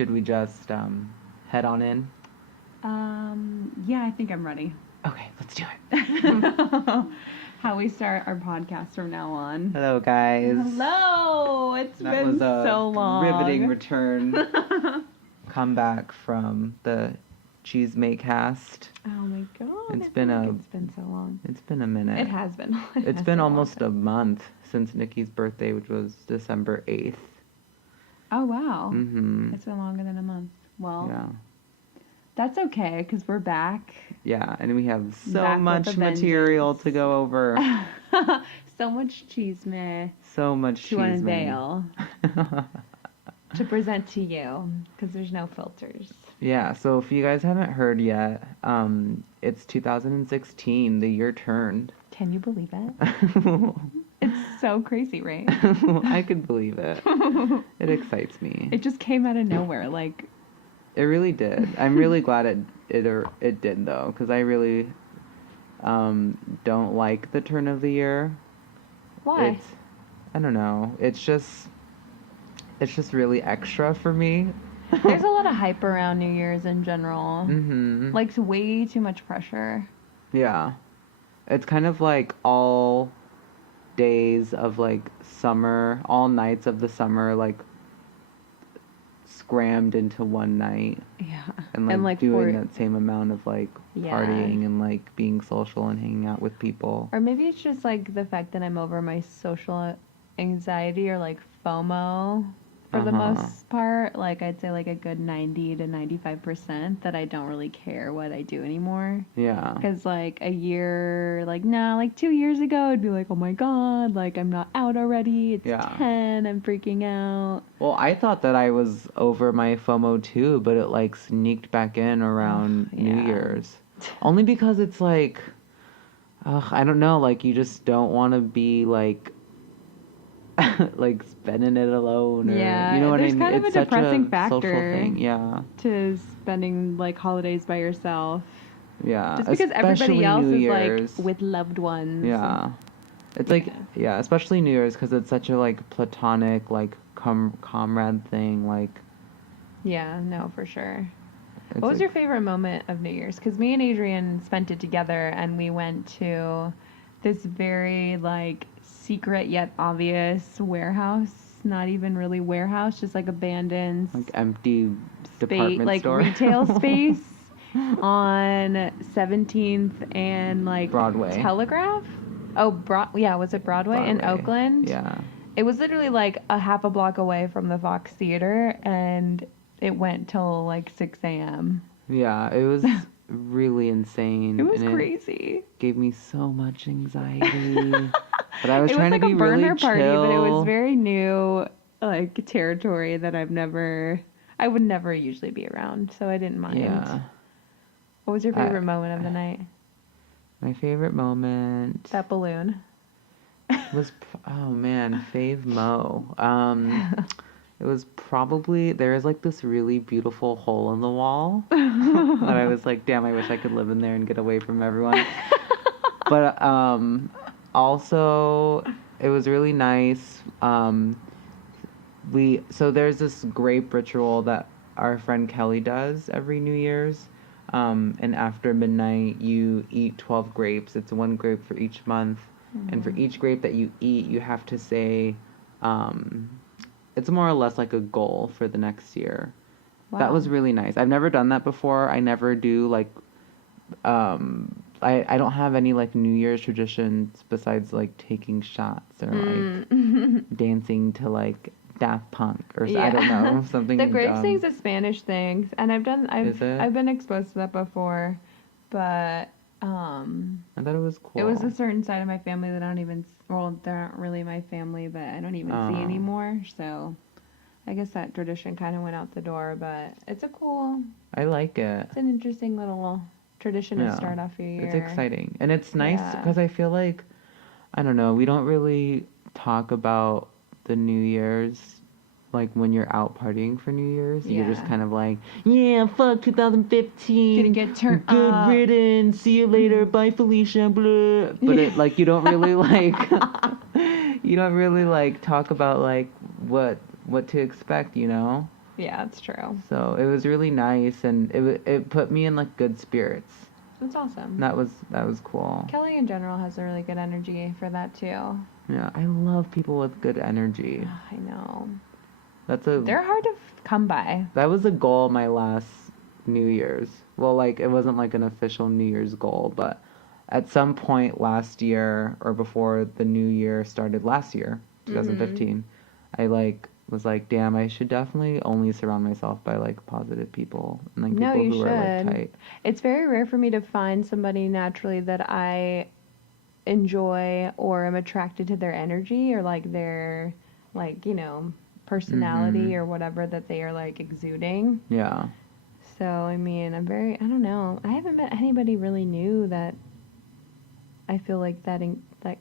Should we just head on in? Yeah, I think I'm ready. Okay, let's do it. How we start our podcast from now on. Hello, guys. Hello! It's been so long. Riveting return. Comeback from the xisme cast. Oh my god. It's been so long. It's been a minute. It has been. It's been almost a month since Nikki's birthday, which was December 8th. Oh, wow. Mm-hmm. It's been longer than a month. Well, yeah. That's okay, because we're back. Yeah, and we have so Back much material to go over. So much chisme. So much to chisme. Unveil. To present to you, because there's no filters. Yeah, so if you guys haven't heard yet, it's 2016, the year turned. Can you believe it? It's so crazy, right? I could believe it. It excites me. It just came out of nowhere, like... It really did. I'm really glad it did, though, because I really don't like the turn of the year. Why? I don't know. It's just really extra for me. There's a lot of hype around New Year's in general. Mm-hmm. Like, it's way too much pressure. Yeah. It's kind of like all days of, like, summer, all nights of the summer, like, crammed into one night. Yeah. And like doing that same amount of like partying and like being social and hanging out with people. Or maybe it's just like the fact that I'm over my social anxiety or like FOMO for the most part. Like I'd say like a good 90 to 95% that I don't really care what I do anymore. Yeah. Because like a year, like 2 years ago, I'd be like, oh my god, like I'm not out already. It's 10, I'm freaking out. Well, I thought that I was over my FOMO too, but it like sneaked back in around New Year's. Only because it's like, I don't know, like you just don't want to be like, like spending it alone, or you know what I mean? Kind of it's a depressing factor social thing, to spending like holidays by yourself. Yeah, just because everybody else is like with loved ones. Yeah, it's like especially New Year's because it's such a like platonic like comrade thing. Like, yeah, no, for sure. What was your favorite moment of New Year's? Because me and Adrian spent it together, and we went to this very like secret yet obvious warehouse. Not even really warehouse, just like abandoned, like empty department store, retail space on 17th and like Broadway. Telegraph. Oh, was it Broadway in Oakland? Yeah. It was literally like a half a block away from the Fox Theater, and it went till like 6 a.m. Yeah, it was really insane. It was crazy. It gave me so much anxiety. But I was trying to be really chill. It was like a burner party, but it was very new, like, territory that I would never usually be around, so I didn't mind. Yeah. What was your favorite moment of the night? My favorite moment... That balloon. Was, Fave Mo. It was probably, there is like this really beautiful hole in the wall that I was like, damn, I wish I could live in there and get away from everyone. But, also, it was really nice. So there's this grape ritual that our friend Kelly does every New Year's. And after midnight, you eat 12 grapes. It's one grape for each month. Mm-hmm. And for each grape that you eat, you have to say, it's more or less like a goal for the next year. Wow. That was really nice. I've never done that before. I never do like, I don't have any like New Year's traditions besides like taking shots or like dancing to like Daft Punk or I don't know, something. The grape thing's a Spanish thing, and I've been exposed to that before, but I thought it was cool. It was a certain side of my family that they're not really my family, but I don't even see anymore. So I guess that tradition kind of went out the door, but it's I like it. It's an interesting little tradition to start off your year. It's exciting. And it's nice because I feel like, I don't know, we don't really talk about the New Year's, like when you're out partying for New Year's. You're just kind of like, yeah, fuck 2015. Gonna get turned up. Good riddance. See you later. Bye, Felicia. Blah. But it, like, you don't really like, talk about like what to expect, you know? Yeah, it's true. So it was really nice, and it put me in like good spirits. That's awesome. That was cool. Kelly in general has a really good energy for that too. Yeah, I love people with good energy. I know. They're hard to come by. That was a goal my last New Year's. Well, like it wasn't like an official New Year's goal, but at some point last year or before the new year started last year, 2015, I like was like, damn, I should definitely only surround myself by like positive people and like people who are like tight. It's very rare for me to find somebody naturally that I enjoy or am attracted to their energy or like their like, you know, personality or whatever that they are like exuding. Yeah. So, I mean, I don't know. I haven't met anybody really new that I feel like that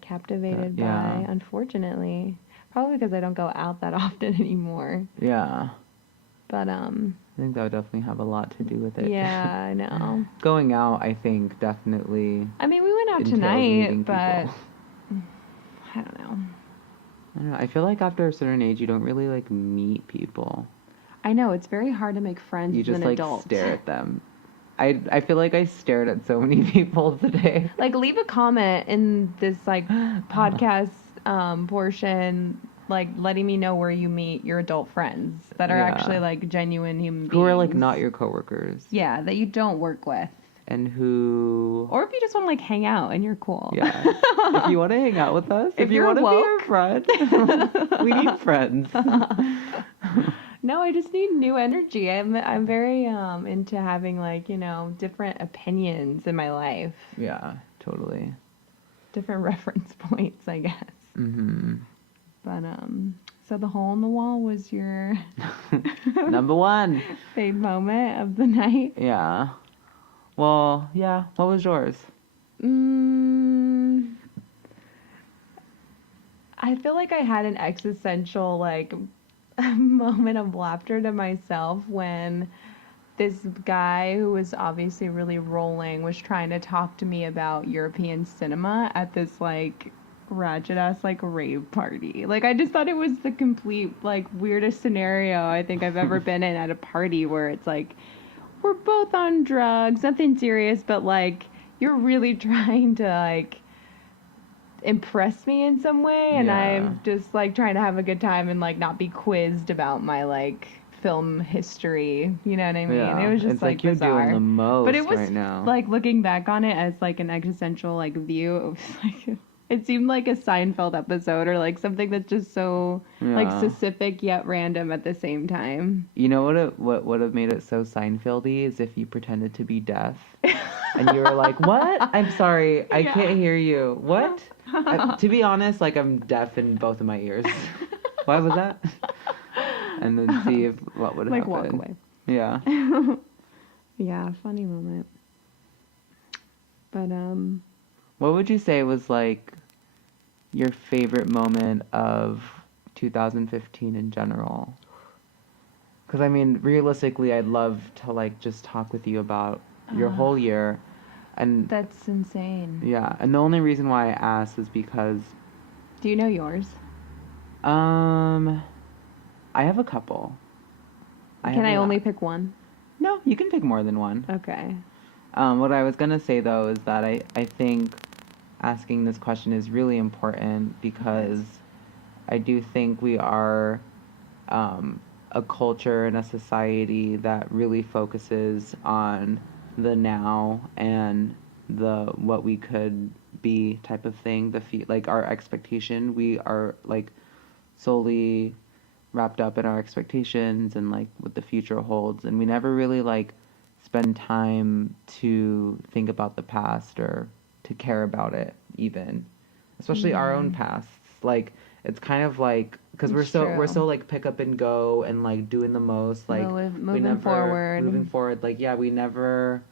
captivated by, unfortunately. Probably because I don't go out that often anymore. Yeah. But, I think that would definitely have a lot to do with it. Yeah, I know. Going out, I think, definitely. I mean, we went out tonight, but I don't know. I don't know. I feel like after a certain age, you don't really, like, meet people. I know. It's very hard to make friends as an adult. You just, like, stare at them. I feel like I stared at so many people today. Like, leave a comment in this, like, podcast portion, like, letting me know where you meet your adult friends that are actually, like, genuine human beings. Who are, like, not your coworkers. Yeah, that you don't work with. And who... Or if you just want to, like, hang out and you're cool. Yeah. If you want to hang out with us. If you want to be our friend. We need friends. No, I just need new energy. I'm very into having, like, you know, different opinions in my life. Yeah, totally. Different reference points, I guess. Mm-hmm. But, so the hole in the wall was your... Number one. Fave moment of the night? Yeah. Well, yeah. What was yours? I feel like I had an existential, like... moment of laughter to myself when this guy who was obviously really rolling was trying to talk to me about European cinema at this like ratchet ass like rave party. Like I just thought it was the complete like weirdest scenario I think I've ever been in at a party where it's like we're both on drugs, nothing serious, but like you're really trying to like impress me in some way, and I'm just like trying to have a good time and like not be quizzed about my like film history, you know what I mean? Yeah. It was just it's like you're bizarre. Doing the most but it was right now. Like looking back on it as like an existential like view, it was like it seemed like a Seinfeld episode or like something that's just so like specific yet random at the same time. You know what would have made it so Seinfeldy is if you pretended to be deaf and you were like, "What? I'm sorry, I can't hear you. What?" To be honest, like I'm deaf in both of my ears. Why was that? And then see if what would happen. Like walk away. Yeah. Yeah, funny moment. But what would you say was like your favorite moment of 2015 in general? Because I mean, realistically, I'd love to like just talk with you about your whole year. And that's insane. Yeah, and the only reason why I asked is because... Do you know yours? I have a couple. Can I only pick one? No, you can pick more than one. Okay. What I was going to say, though, is that I think asking this question is really important because I do think we are a culture and a society that really focuses on the now and the what we could be type of thing, like our expectation. We are like solely wrapped up in our expectations and like what the future holds, and we never really like spend time to think about the past or to care about it, even especially our own pasts. Like it's kind of like because we're so like pick up and go and like doing the most, like moving forward, like we never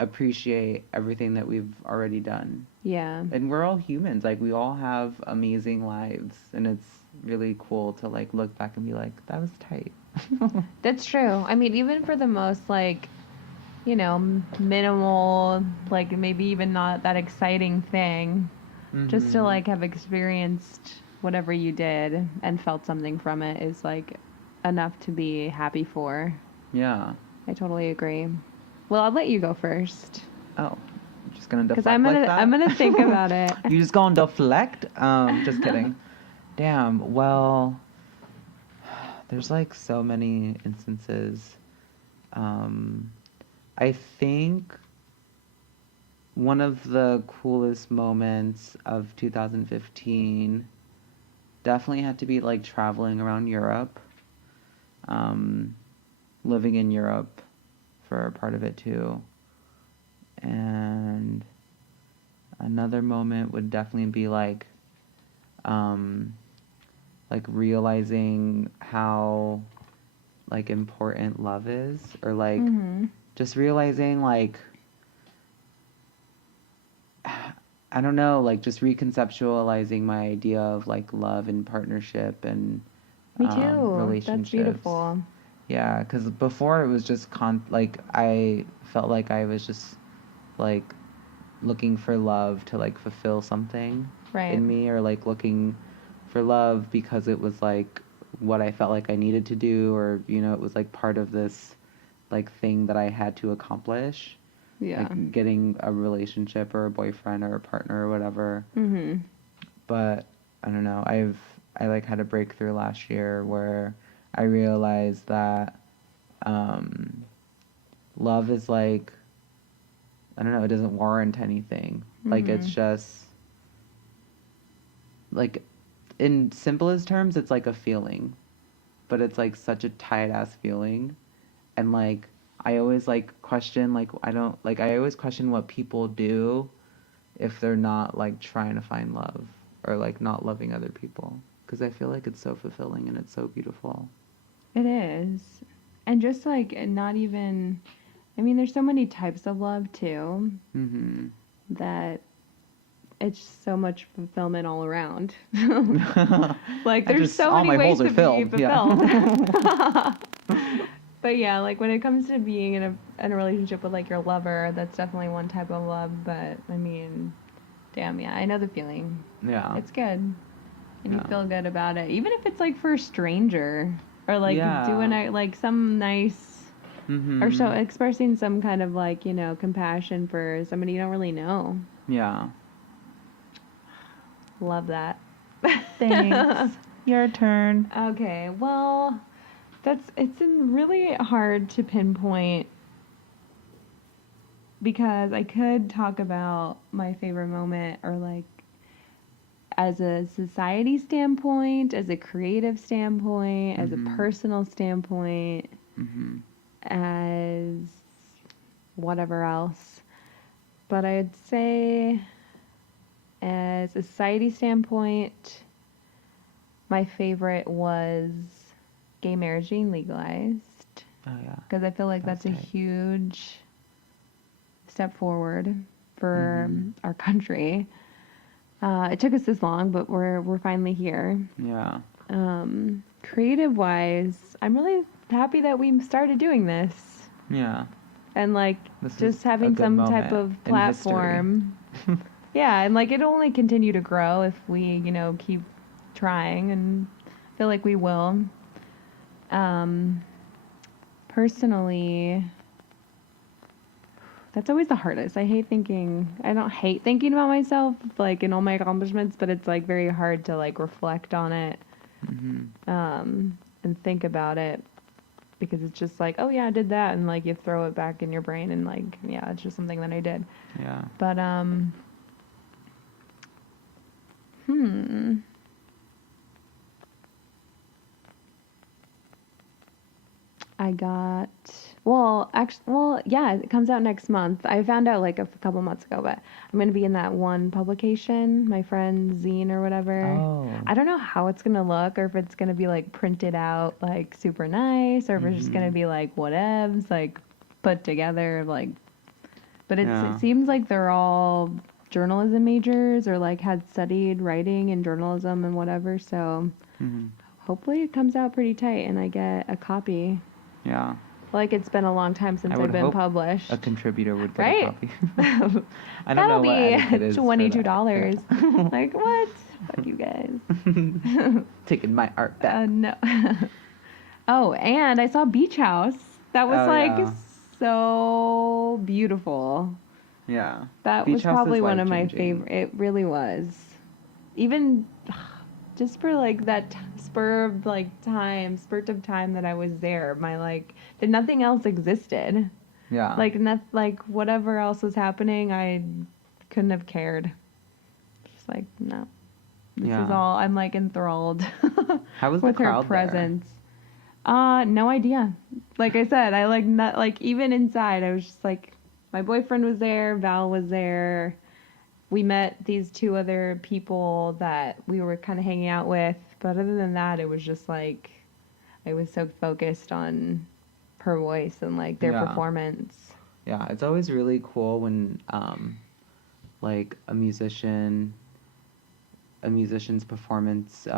appreciate everything that we've already done. Yeah. And we're all humans, like we all have amazing lives, and it's really cool to like look back and be like, that was tight. That's true. I mean, even for the most like, you know, minimal, like maybe even not that exciting thing, just to like have experienced whatever you did and felt something from it is like enough to be happy for. Yeah. I totally agree. Well, I'll let you go first. Oh, you're just gonna deflect I'm gonna like that? I'm gonna think about it. You just gonna deflect? Just kidding. Damn. Well, there's like so many instances. I think one of the coolest moments of 2015 definitely had to be like traveling around Europe. Living in Europe for a part of it too. And another moment would definitely be like realizing how like important love is, or like just realizing like I don't know, like just reconceptualizing my idea of like love and partnership and Me too. relationships. That's beautiful. Yeah, because before it was just like I felt like I was just like looking for love to like fulfill something in me, or like looking for love because it was like what I felt like I needed to do, or you know, it was like part of this like thing that I had to accomplish. Yeah. Like getting a relationship or a boyfriend or a partner or whatever. But I don't know. I like had a breakthrough last year where I realized that love is like, I don't know, it doesn't warrant anything. Like it's just like, in simplest terms, it's like a feeling, but it's like such a tight ass feeling. And like I always like question, like I always question what people do if they're not like trying to find love, or like not loving other people, because I feel like it's so fulfilling and it's so beautiful. It is. And just like not even, I mean, there's so many types of love too, that it's so much fulfillment all around. Like there's so many ways to be fulfilled. Yeah. But yeah, like when it comes to being in a relationship with like your lover, that's definitely one type of love. But I mean, damn, yeah, I know the feeling. Yeah. It's good. And you feel good about it. Even if it's like for a stranger, or like doing like some nice, or so expressing some kind of like, you know, compassion for somebody you don't really know. Yeah. Love that. Thanks. Your turn. Okay, well, it's really hard to pinpoint, because I could talk about my favorite moment, or like as a society standpoint, as a creative standpoint, as a personal standpoint, as whatever else. But I'd say as a society standpoint, my favorite was gay marriage being legalized. Oh yeah. Because I feel like that's a huge step forward for our country. It took us this long, but we're finally here. Yeah. Creative wise, I'm really happy that we started doing this. Yeah. And like just having some type of platform. Yeah, and like it'll only continue to grow if we, you know, keep trying, and I feel like we will. Personally, that's always the hardest. I don't hate thinking about myself, like, in all my accomplishments, but it's, like, very hard to, like, reflect on it, and think about it, because it's just like, oh, yeah, I did that, and, like, you throw it back in your brain, and, like, yeah, it's just something that I did. Yeah. But, yeah, it comes out next month. I found out like a couple months ago, but I'm going to be in that one publication, my friend's zine or whatever. Oh. I don't know how it's going to look, or if it's going to be like printed out like super nice, or if it's just going to be like whatevs, like put together, like, but it seems like they're all journalism majors, or like had studied writing and journalism and whatever. So hopefully it comes out pretty tight and I get a copy. Yeah. Like, it's been a long time since I've been published. A contributor would get a copy. I don't That'll know what it is. $22. Yeah. Like, what? Fuck you guys. Taking my art back. No. Oh, and I saw Beach House. That was Yeah. so beautiful. Yeah. That Beach was House probably is one of my life-changing. favorite. It really was. Even just for like that spurt of time that I was there, that nothing else existed. Yeah. Like whatever else was happening, I couldn't have cared. Just like, no. This is all, I'm like enthralled How was with the her crowd presence. No idea. Like I said, I like not like even inside I was just like my boyfriend was there, Val was there. We met these two other people that we were kind of hanging out with, but other than that, it was just like I was so focused on her voice and like their performance. Yeah, it's always really cool when like a musician's performance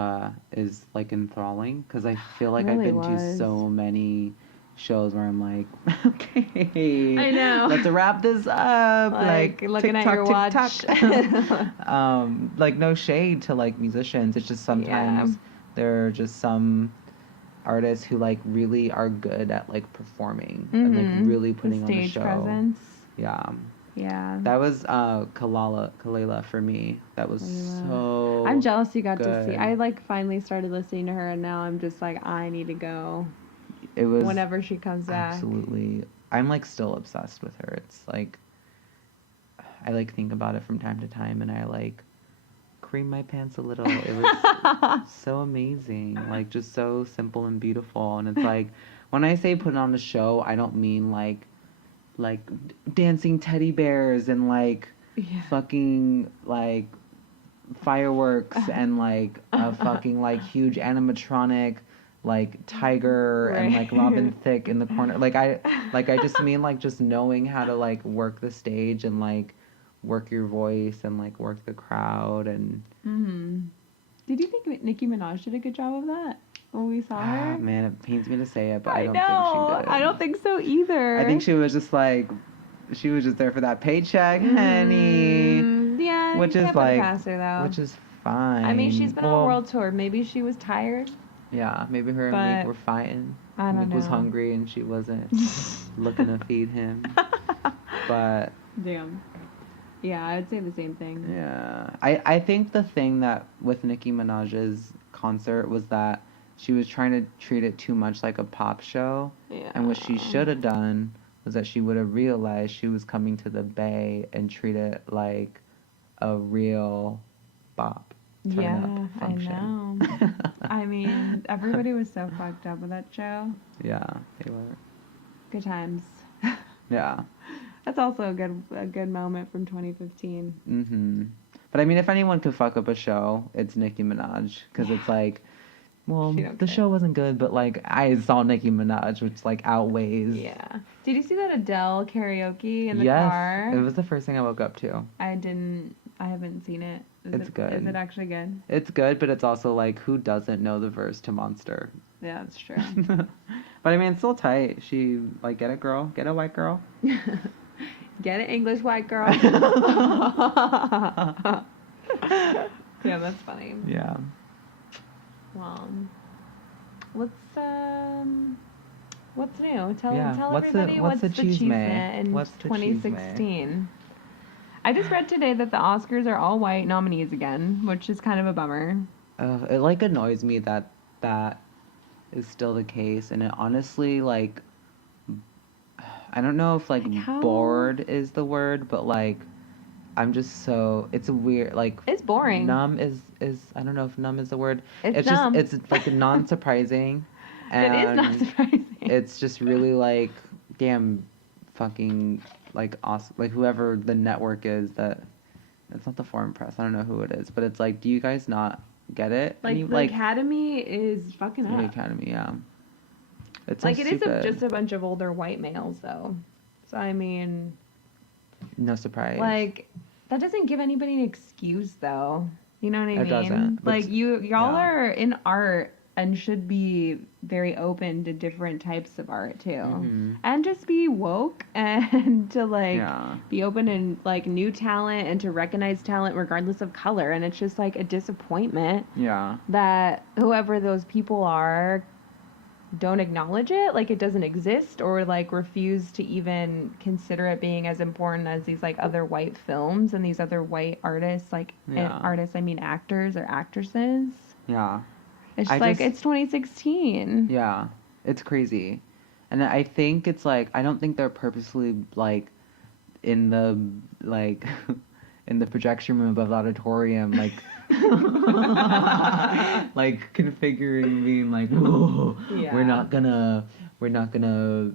is like enthralling, because I feel like I've been to so many shows where I'm like, okay, I know, let's wrap this up, like looking tick-tock, at your watch. like no shade to like musicians, it's just sometimes there are just some artists who like really are good at like performing and like really putting on a show. Presence. Yeah. That was Kalila for me. That was so I'm jealous you got good. to see. I like finally started listening to her, and now I'm just like, I need to go. It was whenever she comes back. Absolutely. I'm like still obsessed with her. It's like I like think about it from time to time, and I like cream my pants a little. It was so amazing. Like just so simple and beautiful. And it's like when I say put on a show, I don't mean like dancing teddy bears and like fucking like fireworks and like a fucking like huge animatronic like tiger and like Robin Thicke in the corner. Like I just mean like just knowing how to like work the stage and like work your voice and like work the crowd. And Did you think Nicki Minaj did a good job of that when we saw her? Man, it pains me to say it, but I don't think she did. I don't think so either. I think she was just there for that paycheck, honey. Yeah, which you is can't like, put it past her, though. which is fine. I mean, she's been on a world tour. Maybe she was tired. Yeah, maybe her and Meek were fighting. I don't know. Meek was hungry and she wasn't looking to feed him. But damn. Yeah, I would say the same thing. Yeah. I think the thing that with Nicki Minaj's concert was that she was trying to treat it too much like a pop show. Yeah. And what she should have done was that she would have realized she was coming to the Bay and treat it like a real bop. Yeah, I know. I mean, everybody was so fucked up with that show. Yeah, they were. Good times. Yeah. That's also a good moment from 2015. Mm-hmm. But I mean, if anyone could fuck up a show, it's Nicki Minaj, because it's like, well, the show wasn't good, but like I saw Nicki Minaj, which like outweighs. Yeah. Did you see that Adele karaoke in the car? Yes, it was the first thing I woke up to. I haven't seen it. It's good. Is it actually good? It's good, but it's also like, who doesn't know the verse to Monster? Yeah, that's true. But I mean, it's still tight. She, like, get it, girl. Get a white girl. Get it, English white girl. Yeah, that's funny. Yeah. Well, what's new? Tell everybody what's the chisme in 2016. I just read today that the Oscars are all white nominees again, which is kind of a bummer. It like annoys me that is still the case, and it honestly, like, I don't know if like bored is the word, but like I'm just so, it's weird, like it's boring. Numb is I don't know if numb is the word. It's numb. Just it's like non-surprising. And it is not surprising. It's just really like, damn, fucking like awesome, like whoever the network is, that it's not the Foreign Press, I don't know who it is, but it's like, do you guys not get it? Like the Academy is fucking up. The Academy, yeah. It's like so it is stupid. just a bunch of older white males though, so I mean, no surprise. Like that doesn't give anybody an excuse though. You know what I mean? It doesn't. Like y'all are in art and should be very open to different types of art too, and just be woke and to like be open and like new talent and to recognize talent regardless of color. And it's just like a disappointment that whoever those people are don't acknowledge it, like it doesn't exist, or like refuse to even consider it being as important as these like other white films and these other white artists, like and artists, I mean actors or actresses. Yeah. It's just like, it's 2016. Yeah. It's crazy. And I think it's like, I don't think they're purposely like in the like in the projection room above the auditorium, like like configuring, being like, whoa, we're not gonna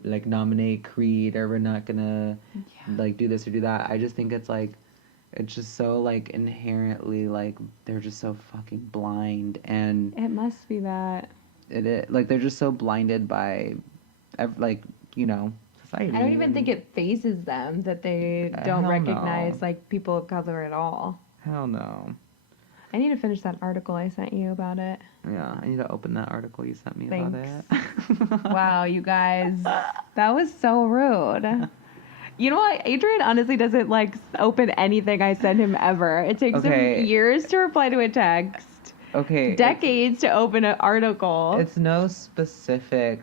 like nominate Creed, or we're not gonna like do this or do that. I just think it's like, it's just so like inherently like they're just so fucking blind, and it must be that it is like they're just so blinded by like, you know, society. I don't even think it phases them that they don't recognize like people of color at all. Hell no. I need to finish that article I sent you about it. Yeah, I need to open that article you sent me Thanks. about it. Wow, you guys, that was so rude. You know what? Adrian honestly doesn't like open anything I send him ever. It takes him years to reply to a text. Okay. Decades to open an article. It's no specific.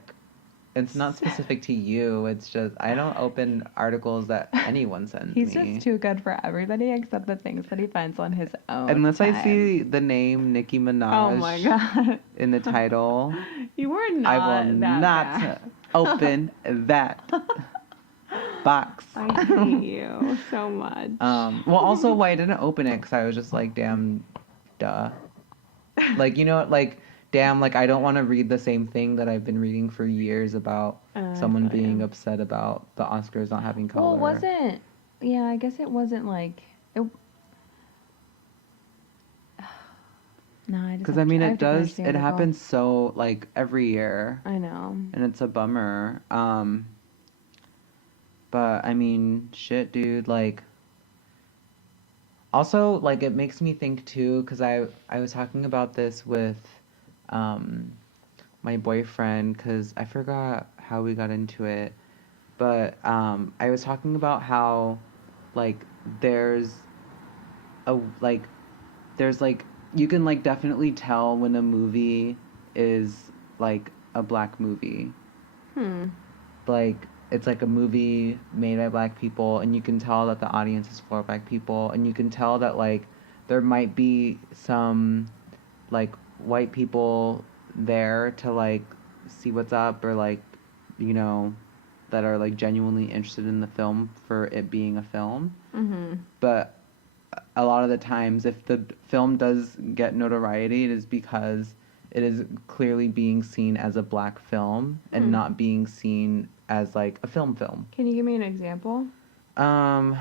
It's not specific to you. It's just, I don't open articles that anyone sends me. He's just too good for everybody except the things that he finds on his own Unless time. I see the name Nicki Minaj oh my God. in the title. You were not I will not bad. open that box. I hate you so much. Well, also why I didn't open it, because I was just like, damn, duh. Like, you know, like, damn, like, I don't want to read the same thing that I've been reading for years about someone being upset about the Oscars not having color. Well, I guess it wasn't like, no, I just because, I mean, it it happens so, like, every year. I know. And it's a bummer. But, I mean, shit, dude, like, also, like, it makes me think, too, because I was talking about this with my boyfriend, because I forgot how we got into it, but I was talking about how, like, there's you can, like, definitely tell when a movie is, like, a black movie. Like, it's like a movie made by black people, and you can tell that the audience is for black people, and you can tell that, like, there might be some, like, white people there to, like, see what's up, or, like, you know, that are, like, genuinely interested in the film for it being a film. But a lot of the times, if the film does get notoriety, it is because it is clearly being seen as a black film and not being seen as, like, a film. Can you give me an example? I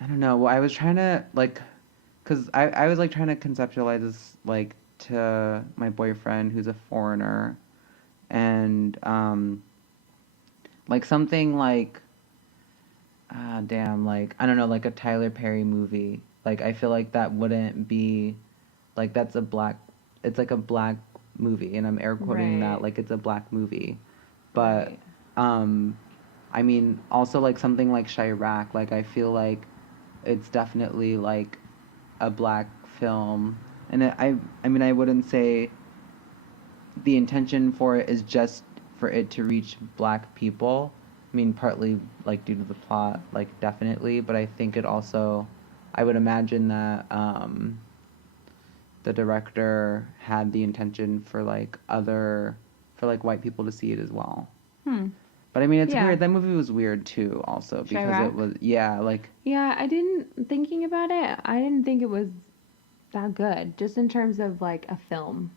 don't know. Well, I was trying to, like, because I was, like, trying to conceptualize this, like, to my boyfriend who's a foreigner, and, like, something like, like, I don't know, like a Tyler Perry movie. Like, I feel like that wouldn't be, like, it's like a black movie, and I'm air quoting that, like, it's a black movie. But, I mean, also, like, something like Chirac, like, I feel like it's definitely, like, a black film. And I mean, I wouldn't say the intention for it is just for it to reach black people. I mean, partly, like, due to the plot, like, definitely, but I think it also, I would imagine that the director had the intention for, like, white people to see it as well. But, I mean, it's weird. That movie was weird, too, also, because Chirac? it was, like... Yeah, thinking about it, I didn't think it was that good, just in terms of, like, a film.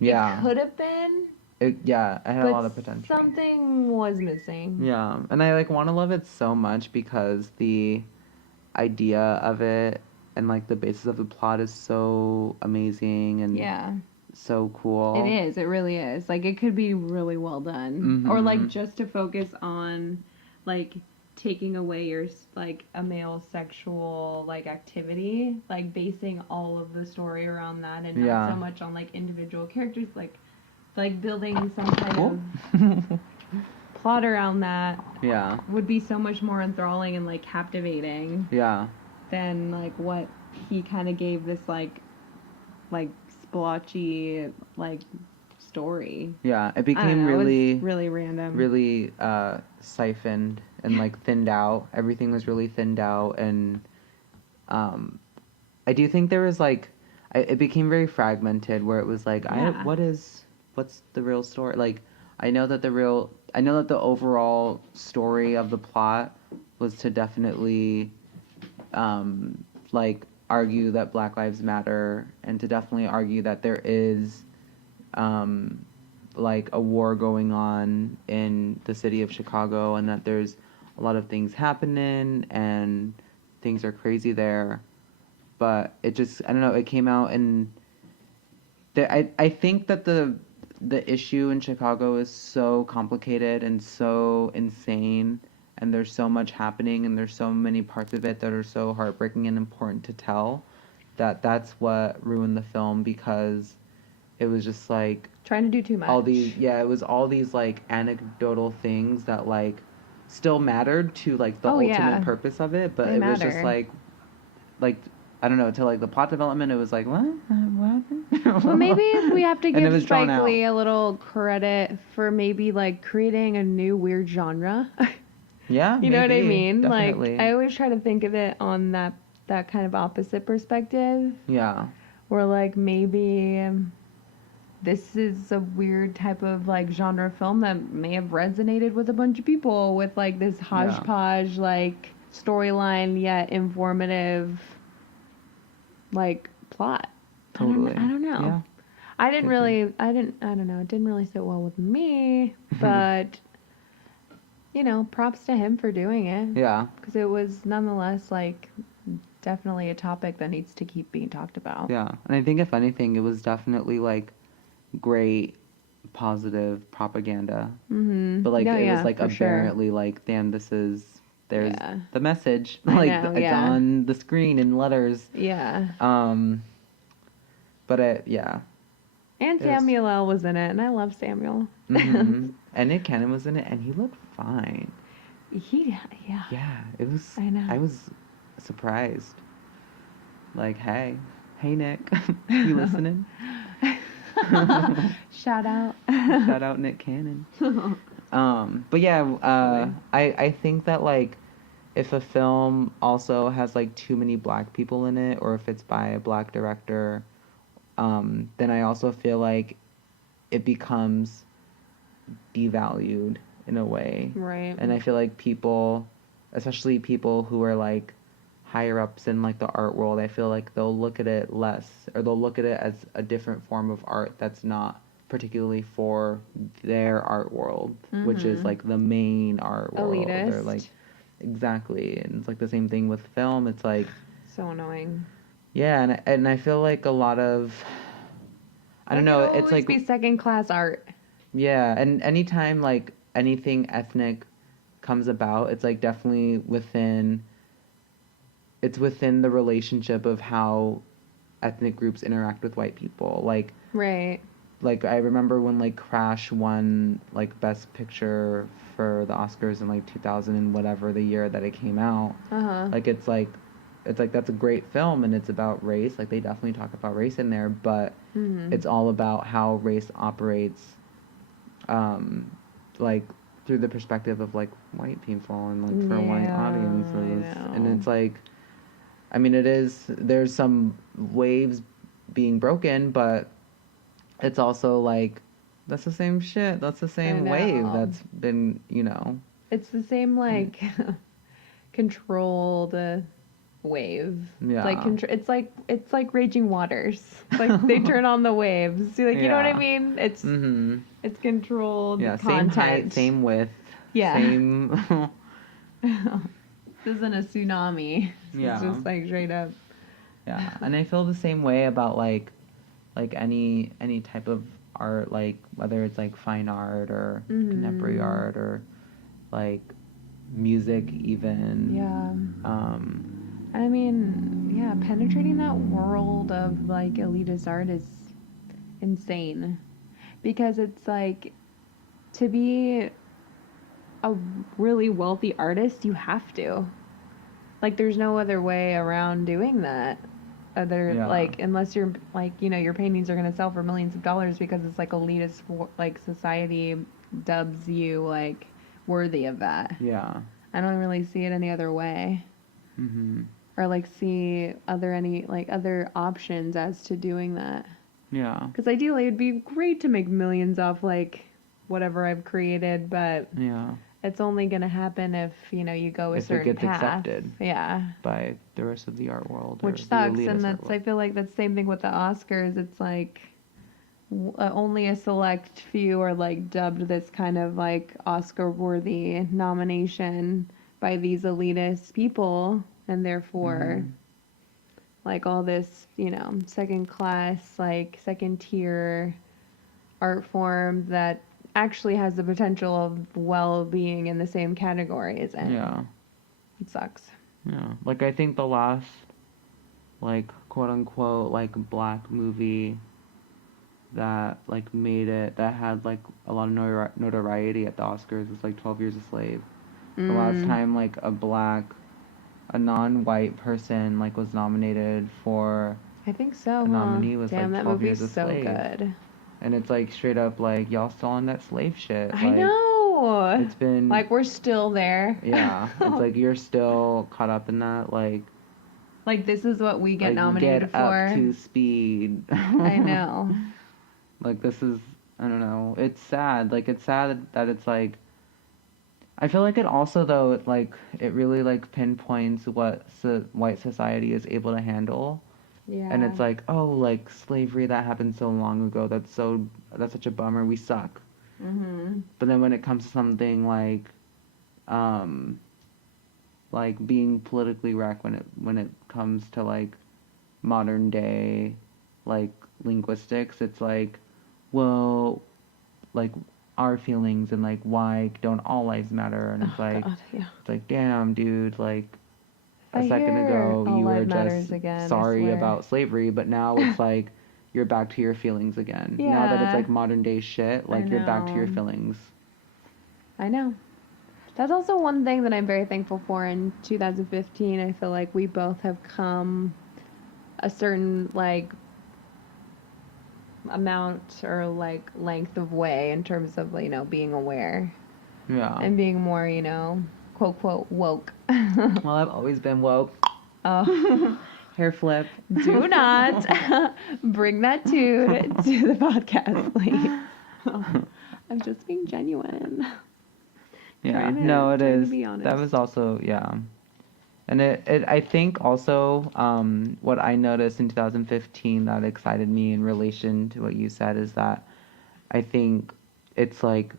Yeah. It could have been. It had a lot of potential. Something was missing. Yeah, and I, like, want to love it so much because the idea of it and, like, the basis of the plot is so amazing and so cool. It is. It really is. Like, it could be really well done. Or, like, just to focus on, like, taking away your, like, a male sexual, like, activity, like, basing all of the story around that and not so much on, like, individual characters, like building some kind of plot around that would be so much more enthralling and, like, captivating than, like, what he kind of gave this, like blotchy, like, story. Yeah, it I don't became know, really, it was really random. really siphoned and like thinned out. Everything was really thinned out, and I do think there was like, it became very fragmented where it was like, Yeah. what's the real story? Like, I know that the overall story of the plot was to definitely, like, argue that Black Lives Matter, and to definitely argue that there is, like, a war going on in the city of Chicago, and that there's a lot of things happening, and things are crazy there. But it just, I don't know, it came out, and I think that the issue in Chicago is so complicated and so insane, and there's so much happening, and there's so many parts of it that are so heartbreaking and important to tell, that's what ruined the film, because it was just like Trying to do too much. it was all these like anecdotal things that like still mattered to like the ultimate purpose of it, but They it was just matter. like I don't know, to like the plot development, it was like, what happened? Well, maybe we have to And it give was drawn Spike out. Lee a little credit for maybe like creating a new weird genre. Yeah, You know what I maybe, mean? definitely. Like, I always try to think of it on that kind of opposite perspective, Yeah, where like maybe this is a weird type of like genre film that may have resonated with a bunch of people, with like this hodgepodge like storyline yet informative like plot. totally. I don't know. Yeah. I don't know. It didn't really sit well with me, but you know, props to him for doing it. Yeah. Because it was nonetheless like definitely a topic that needs to keep being talked about. Yeah. And I think if anything, it was definitely like great positive propaganda. Mm-hmm. But like No, it was yeah, like for sure. apparently like, damn, there's Yeah. the message. I Like know, it's yeah. on the screen in letters. Yeah. But yeah. And It was- Samuel L. was in it, and I love Samuel. Mm-hmm. And Nick Cannon was in it, and he looked fine. Yeah. Yeah, it was. I know. I was surprised. Like, hey Nick, you listening? Shout out. Shout out Nick Cannon. But yeah, I think that like, if a film also has like too many black people in it, or if it's by a black director, then I also feel like it becomes devalued in a way. Right. And I feel like people, especially people who are like higher ups in like the art world, I feel like they'll look at it less, or they'll look at it as a different form of art that's not particularly for their art world, which is like the main art world. Elitist. They're like, exactly. And it's like the same thing with film. It's like, So annoying. yeah, and I feel like a lot of, I don't know, it's like, be second class art. yeah, and anytime like anything ethnic comes about, it's like definitely within the relationship of how ethnic groups interact with white people. Right. Like I remember when like Crash won like Best Picture for the Oscars in like 2000 and whatever the year that it came out. Like it's like that's a great film, and it's about race. Like they definitely talk about race in there, but it's all about how race operates, like through the perspective of like white people and like for white audiences. And it's like, I mean, there's some waves being broken, but it's also like, that's the same shit. That's the same wave that's been, It's the same like controlled wave. Yeah. It's like raging waters. Like they turn on the waves. Like you know what I mean? It's it's controlled same content. height, same width. Yeah. Same. This isn't a tsunami. Yeah. It's just like straight up. Yeah, and I feel the same way about like any type of art, like whether it's like fine art or contemporary art or like music even. Yeah. I mean, yeah, penetrating that world of like elitist art is insane, because it's like, to be a really wealthy artist, you have to. Like, there's no other way around doing that. other, Yeah. like, unless you're, like, you know, your paintings are going to sell for millions of dollars because it's, like, elitist, like, society dubs you, like, worthy of that. Yeah. I don't really see it any other way. Mm-hmm. Or, like, see other options as to doing that. Yeah. Because ideally, it'd be great to make millions off, like, whatever I've created, but Yeah. it's only going to happen if, you know, you go a If it certain gets path. Accepted. Yeah. By the rest of the art world. Which or sucks, the and elitist art that's, world. I feel like that's the same thing with the Oscars. It's like only a select few are, like, dubbed this kind of, like, Oscar-worthy nomination by these elitist people, and therefore, like, all this, you know, second class, like, second tier art form that actually has the potential of well-being in the same categories, and Yeah. it sucks. Yeah. Like, I think the last, like, quote-unquote, like, black movie that, like, made it, that had, like, a lot of notoriety at the Oscars was, like, 12 Years a Slave. The last time, like, a non-white person, like, was nominated for I think so, a nominee was, Damn, like, that 12 Years movie's a so Slave. good. And it's, like, straight up, like, y'all still on that slave shit. I Like, know! it's been... Like, we're still there. Yeah. It's, like, you're still caught up in that, like... Like, this is what we get like, nominated get for. up to speed. I know. Like, this is... I don't know. It's sad. Like, it's sad that it's, like... I feel like it also, though, it really, like, pinpoints what white society is able to handle. Yeah. And it's like, oh, like, slavery, that happened so long ago. That's such a bummer. We suck. Mm-hmm. But then when it comes to something like being politically correct when it comes to, like, modern day, like, linguistics, it's like, well, like, our feelings and, like, why don't all lives matter? And it's like, God, yeah. it's like, damn, dude, like, a I second hear ago all you were life matters just again, I sorry swear. about slavery, but now it's like you're back to your feelings again. Now that it's, Yeah. like, modern day shit, like, you're back to your know. feelings. I know. That's also one thing that I'm very thankful for in 2015. I feel like we both have come a certain, like, amount or, like, length of way in terms of, you know, being aware. Yeah. And being more, you know, quote, quote, woke. Well, I've always been woke. Oh. Hair flip. Do not bring that to the podcast, please. I'm just being genuine. Yeah, Trying to- no, it trying to is. be honest. That was also, yeah. And it I think also what I noticed in 2015 that excited me in relation to what you said is that I think it's, like,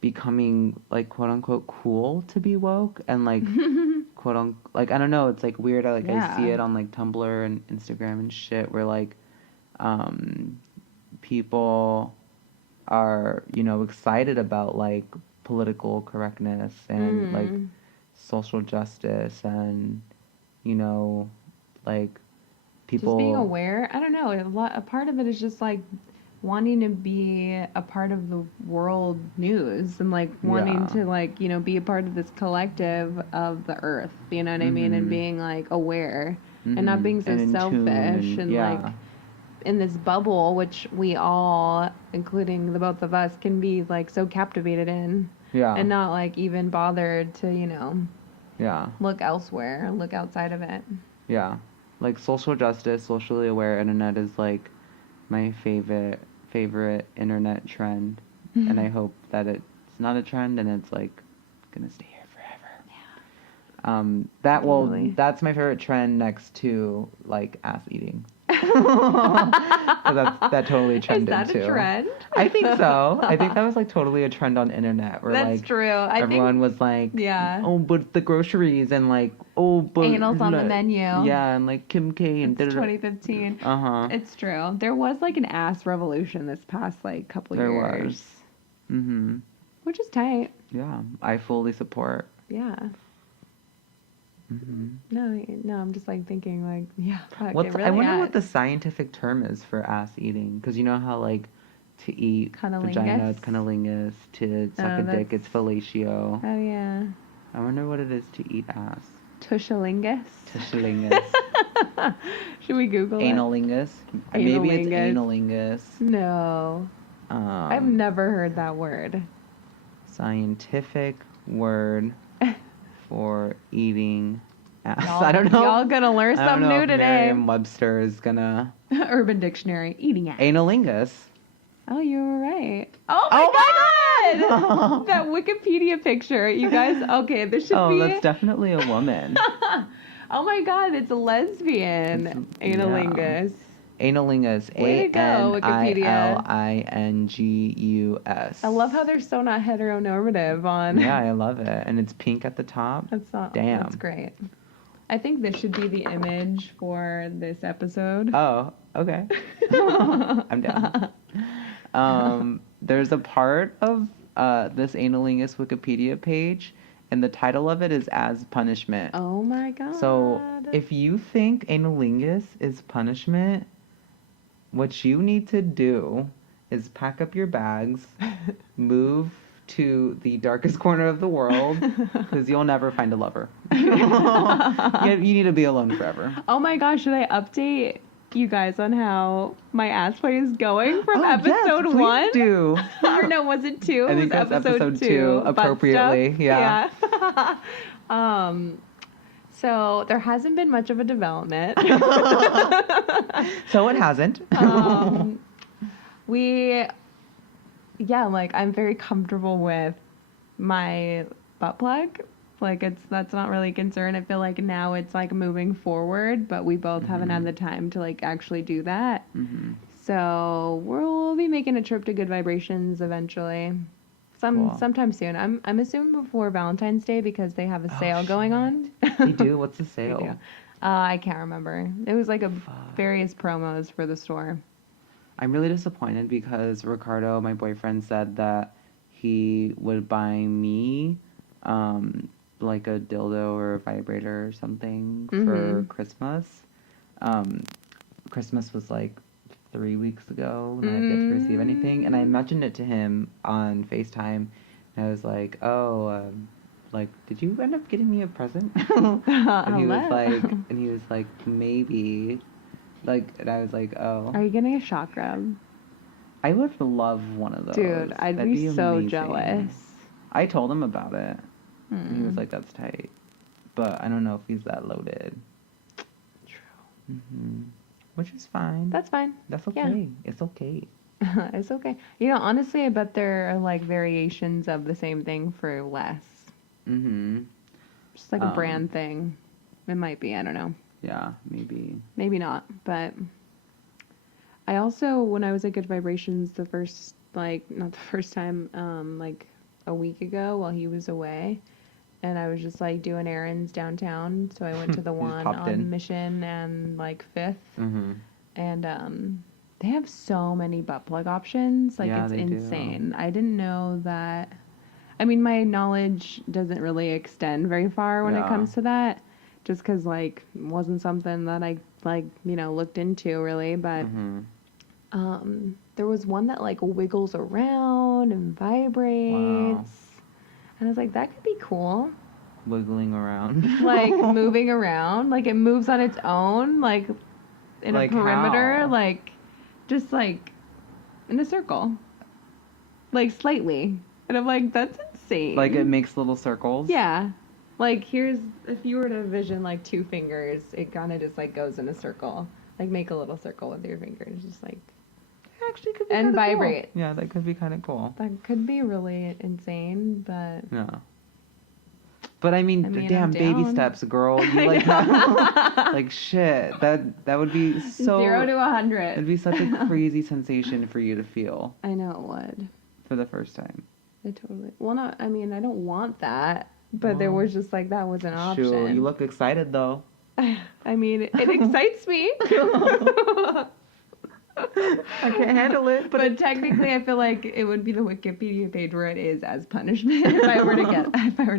becoming, like, quote unquote cool to be woke and, like, quote unquote, like, I don't know, it's, like, weird. I see Yeah. it on, like, Tumblr and Instagram and shit where, like, people are, you know, excited about, like, political correctness and like social justice and, you know, like, people just being aware. I don't know. A part of it is just, like, wanting to be a part of the world news and, like, wanting to, like, you know, be a part of this collective of the earth, you know what I mean, and being, like, aware and not being so and in tune selfish and yeah. like in this bubble, which we all, including the both of us, can be, like, so captivated in. Yeah. And not, like, even bothered to, you know, yeah. look elsewhere, look outside of it. Yeah. Like, social justice, socially aware internet is, like, my favorite internet trend. And I hope that it's not a trend and it's, like, gonna stay here forever. Yeah. That's my favorite trend next to, like, ass eating. So that totally trended too. Is that a trend? I think so. I think that was, like, totally a trend on internet where, That's like, true. everyone was like, yeah. oh, but the groceries and, like, oh, but anal's on the menu. Yeah, and, like, Kim K and it's 2015. It's true. There was, like, an ass revolution this past, like, couple years. There was. Mm-hmm. Which is tight. Yeah, I fully support. Yeah. Mm-hmm. No, I'm just, like, thinking, like, yeah, fuck, I wonder what the scientific term is for ass eating, because you know how, like, to eat vagina, it's cunnilingus, to suck a dick, it's fellatio. Oh, yeah. I wonder what it is to eat ass. Tushalingus. Tushalingus. Should we Google it? Analingus. Maybe it's Analingus. analingus. No. I've never heard that word. Scientific word for eating ass. Y'all, I don't know. Y'all gonna learn something new today. Merriam-Webster is gonna... Urban Dictionary. Eating ass. Analingus. Oh, you were right. Oh my God! That Wikipedia picture, you guys. Okay, this should be... Oh, that's definitely a woman. Oh my God, it's a lesbian. Analingus. Analingus. Way to go, Wikipedia. Analingus. I love how they're so not heteronormative on... Yeah, I love it. And it's pink at the top. That's not... Damn. That's great. I think this should be the image for this episode. Oh, okay. I'm down. There's a part of this analingus Wikipedia page, and the title of it is As Punishment. Oh my God. So if you think analingus is punishment, what you need to do is pack up your bags, move to the darkest corner of the world, because you'll never find a lover. You need to be alone forever. Oh my gosh, should I update you guys on how my ass play is going from episode 1? Do. Or no, was it 2? I think it was that's episode 2 appropriately. Yeah. So there hasn't been much of a development. So it hasn't. I'm very comfortable with my butt plug. Like that's not really a concern. I feel like now it's like moving forward, but we both haven't had the time to like actually do that. Mm-hmm. So we'll be making a trip to Good Vibrations eventually. Sometime soon. I'm assuming before Valentine's Day because they have a sale going on. They do? What's the sale? They do. I can't remember. It was like various promos for the store. I'm really disappointed because Ricardo, my boyfriend, said that he would buy me like a dildo or a vibrator or something for Christmas. Christmas was like 3 weeks ago and I didn't get to receive anything, and I mentioned it to him on FaceTime, and I was like, like, did you end up getting me a present? and he was like, maybe, like, and I was like, oh. Are you getting a shock rub? I would love one of those. Dude, That'd be so amazing. Jealous. I told him about it. And he was like, that's tight. But I don't know if he's that loaded. True. Mm-hmm. Which is fine. That's fine. That's okay. Yeah. It's okay. It's okay. You know, honestly, I bet there are like variations of the same thing for less. Mm-hmm. Just like a brand thing. It might be. I don't know. Yeah, maybe. Maybe not. But I also, when I was at Good Vibrations not the first time, like a week ago while he was away, and I was just like doing errands downtown. So I went to the one on Mission and like 5th. Mm-hmm. And they have so many butt plug options. Like, it's insane. Do. I didn't know that. I mean, my knowledge doesn't really extend very far when it comes to that. Just because, like, it wasn't something that I, like, you know, looked into really. But there was one that, like, wiggles around and vibrates. Wow. And I was like, that could be cool. Wiggling around. Like, moving around. Like, it moves on its own, like, in like a perimeter. How? Like, just, like, in a circle. Like, slightly. And I'm like, that's insane. Like, it makes little circles? Yeah. Like, if you were to envision, like, 2 fingers, it kind of just, like, goes in a circle. Like, make a little circle with your fingers. Just, like... Actually could be and vibrate. Cool. Yeah, that could be kind of cool. That could be really insane, but... Yeah. But, I mean damn, baby steps, girl. You, like, like, shit. That would be so... 0 to 100. It'd be such a crazy sensation for you to feel. I know it would. For the first time. I totally... Well, I don't want that. But there was just, like, that was an option. Sure, you look excited, though. I mean, it excites me. I can't handle it. But technically, I feel like it would be the Wikipedia page where it is as punishment if I were to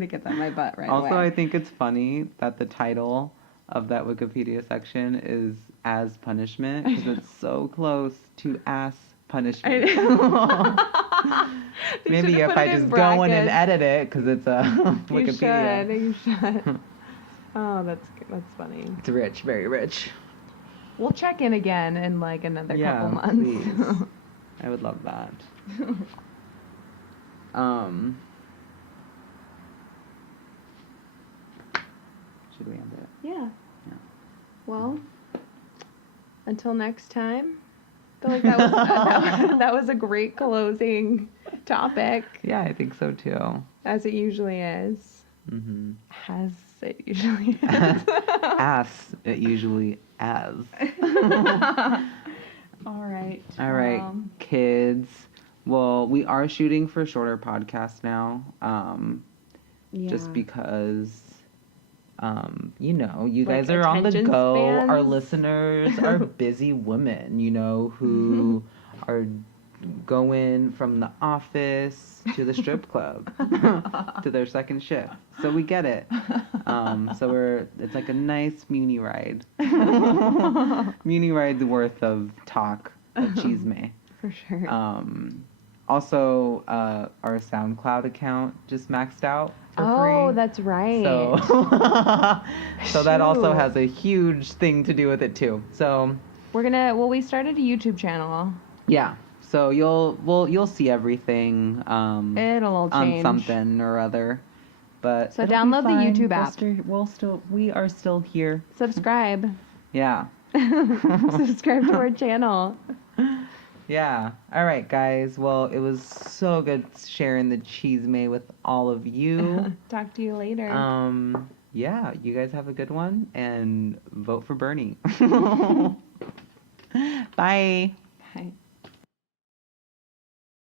get that in my butt right away. Also, I think it's funny that the title of that Wikipedia section is as punishment because it's so close to ass punishment. Maybe if I just go in and edit it because it's a Wikipedia. You should. Oh, that's funny. It's rich, very rich. We'll check in again in like another couple months. Please. I would love that. Should we end it? Yeah. Yeah. Well, until next time. I feel like that was that was a great closing topic. Yeah, I think so too. As it usually is. Mm-hmm. As it usually is. As it usually as. All right. All right, kids. Well, we are shooting for shorter podcasts now. Just because, you know, you Like guys are on the attention go. spans? Our listeners are busy women, you know, who are going from the office to the strip club to their second shift. So we get it. So it's like a nice Muni ride. Muni ride's worth of talk of xisme. For sure. Also, our SoundCloud account just maxed out for free. Oh, that's right. So that also Shoot. has a huge thing to do with it too. So we started a YouTube channel. yeah. So you'll see everything It'll all on change. something or other. But So it'll be download the fine. YouTube app. We are still here. Subscribe. Yeah. Subscribe to our channel. Yeah. All right, guys. Well, it was so good sharing the xisme with all of you. Talk to you later. Yeah, you guys have a good one and vote for Bernie. Bye.